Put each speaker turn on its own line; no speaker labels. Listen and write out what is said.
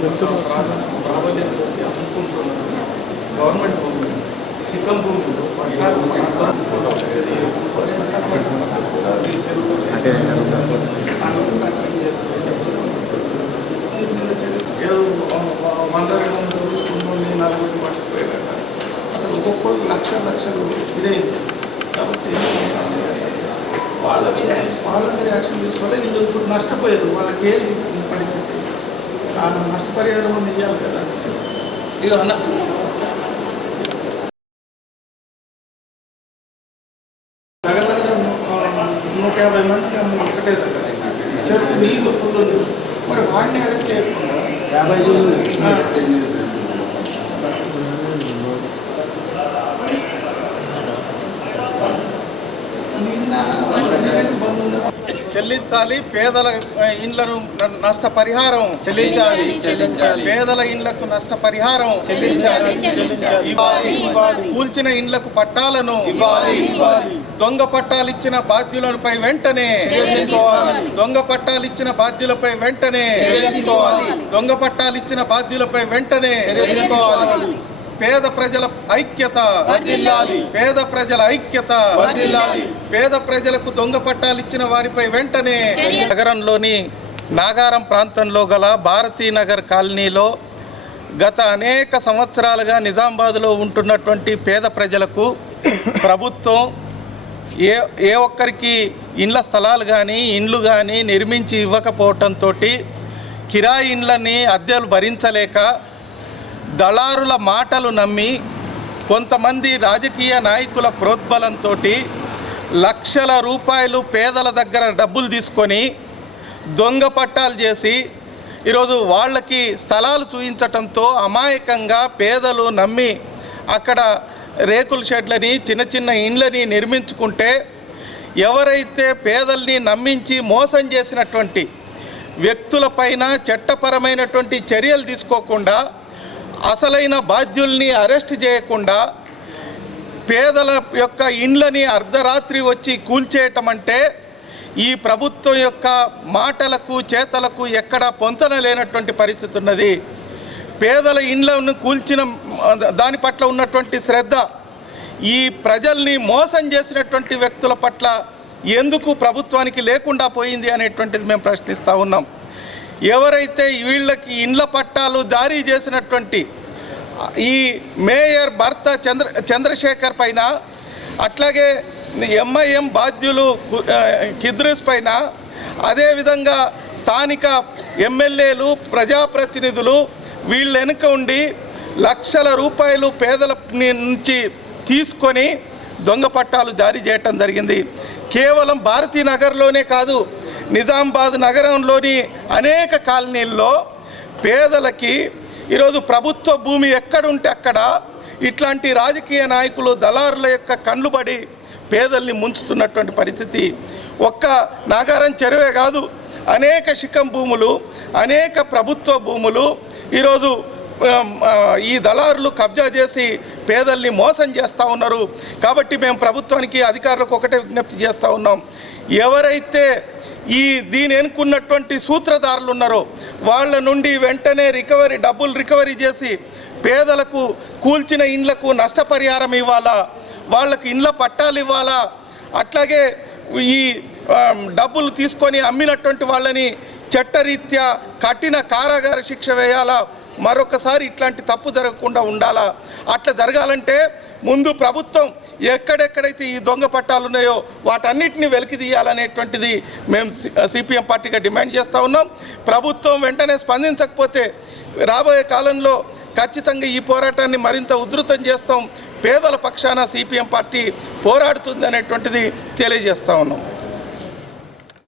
ప్రాబల్యం కొద్దీ గవర్నమెంట్ భూమి సిక్కం భూములు పట్టాలు వంద రెండు వందలు అసలు ఒక్కొక్కరు లక్ష లక్షలు ఇదే కాబట్టి వాళ్ళ మీద వాళ్ళ మీద యాక్షన్ తీసుకోవాలి వీళ్ళు ఇప్పుడు నష్టపోయారు వాళ్ళకి ఏది ఆ నష్టపరిహారం అని ఇవ్వాలి కదా. ఇక అన్న. దగ్గర దగ్గర నూట యాభై మందికి ఒకటే దగ్గర చెట్టు నీళ్ళు ఫుల్. మరి వాడిని అరెస్ట్ చేయకుండా ఆ, చెల్లించాలి పేదల ఇండ్లను నష్టపరిహారం చెల్లించాలి
చెల్లించాలి.
పేదల ఇండ్లకు నష్టపరిహారం చెల్లించాలి ఇవ్వాలి కూల్చిన ఇండ్లకు పట్టాలను
ఇవ్వాలి.
దొంగ పట్టాలు ఇచ్చిన బాధ్యులపై వెంటనే. దొంగ పట్టాలు ఇచ్చిన బాధ్యులపై వెంటనే. దొంగ పట్టాలు ఇచ్చిన బాధ్యులపై వెంటనే. పేద ప్రజల ఐక్యత. పేద ప్రజల ఐక్యత. పేద ప్రజలకు దొంగ పట్టాలు ఇచ్చిన వారిపై వెంటనే నగరంలోని నాగారం ప్రాంతంలో గల భారతీనగర్ కాలనీలో గత అనేక సంవత్సరాలుగా నిజామాబాద్లో ఉంటున్నటువంటి పేద ప్రజలకు ప్రభుత్వం ఏ ఏ ఒక్కరికి ఇండ్ల స్థలాలు కానీ ఇండ్లు కానీ నిర్మించి ఇవ్వకపోవటంతో కిరాయి ఇండ్లని అద్దెలు భరించలేక దళారుల మాటలు నమ్మి కొంతమంది రాజకీయ నాయకుల ప్రోద్బలంతో లక్షల రూపాయలు పేదల దగ్గర డబ్బులు తీసుకొని దొంగ పట్టాలు చేసి ఈరోజు వాళ్ళకి స్థలాలు చూపించటంతో అమాయకంగా పేదలు నమ్మి అక్కడ రేకుల షెడ్లని చిన్న చిన్న ఇండ్లని నిర్మించుకుంటే ఎవరైతే పేదల్ని నమ్మించి మోసం చేసినటువంటి వ్యక్తులపైన చట్టపరమైనటువంటి చర్యలు తీసుకోకుండా అసలైన బాధ్యుల్ని అరెస్ట్ చేయకుండా పేదల యొక్క ఇండ్లని అర్ధరాత్రి వచ్చి కూల్చేయటం అంటే ఈ ప్రభుత్వం యొక్క మాటలకు చేతలకు ఎక్కడ పొంతన లేనటువంటి పరిస్థితి ఉన్నది. పేదల ఇండ్లను కూల్చిన దాని పట్ల ఉన్నటువంటి శ్రద్ధ ఈ ప్రజల్ని మోసం చేసినటువంటి వ్యక్తుల పట్ల ఎందుకు ప్రభుత్వానికి లేకుండా పోయింది అనేటువంటిది మేము ప్రశ్నిస్తూ ఉన్నాం. ఎవరైతే వీళ్ళకి ఇండ్ల పట్టాలు జారీ చేసినటువంటి ఈ మేయర్ భర్త చంద్ర చంద్రశేఖర్ పైన అట్లాగే ఎంఐఎం బాధ్యులు కిద్రిస్ పైన అదేవిధంగా స్థానిక ఎమ్మెల్యేలు ప్రజాప్రతినిధులు వీళ్ళ వెనుక ఉండి లక్షల రూపాయలు పేదల నుంచి తీసుకొని దొంగ పట్టాలు జారీ చేయటం జరిగింది. కేవలం భారతీనగర్లోనే కాదు నిజామాబాద్ నగరంలోని అనేక కాలనీల్లో పేదలకి ఈరోజు ప్రభుత్వ భూమి ఎక్కడుంటే అక్కడ ఇట్లాంటి రాజకీయ నాయకులు దళారుల యొక్క కళ్ళుబడి పేదల్ని ముంచుతున్నటువంటి పరిస్థితి. ఒక్క నాగారం చెరువే కాదు అనేక శిఖం భూములు అనేక ప్రభుత్వ భూములు ఈరోజు ఈ దళారులు కబ్జా చేసి పేదల్ని మోసం చేస్తూ ఉన్నారు. కాబట్టి మేము ప్రభుత్వానికి అధికారులకు ఒకటే విజ్ఞప్తి చేస్తూ ఉన్నాం. ఎవరైతే ఈ దీని ఎన్నుకున్నటువంటి సూత్రధారులు ఉన్నారో వాళ్ళ నుండి వెంటనే రికవరీ డబ్బులు రికవరీ చేసి పేదలకు కూల్చిన ఇండ్లకు నష్టపరిహారం ఇవ్వాలా? వాళ్ళకి ఇండ్ల పట్టాలు ఇవ్వాలా? అట్లాగే ఈ డబ్బులు తీసుకొని అమ్మినటువంటి వాళ్ళని చట్టరీత్యా కఠిన కారాగార శిక్ష వేయాలా? మరొకసారి ఇట్లాంటి తప్పు జరగకుండా ఉండాలా? అట్లా జరగాలంటే ముందు ప్రభుత్వం ఎక్కడెక్కడైతే ఈ దొంగ పట్టాలు ఉన్నాయో వాటన్నిటిని వెలికి తీయాలనేటువంటిది మేము సిపిఎం పార్టీగా డిమాండ్ చేస్తూ ఉన్నాం. ప్రభుత్వం వెంటనే స్పందించకపోతే రాబోయే కాలంలో ఖచ్చితంగా ఈ పోరాటాన్ని మరింత ఉధృతం చేస్తాం. పేదల పక్షాన సిపిఎం పార్టీ పోరాడుతుంది అనేటువంటిది తెలియజేస్తూ ఉన్నాం.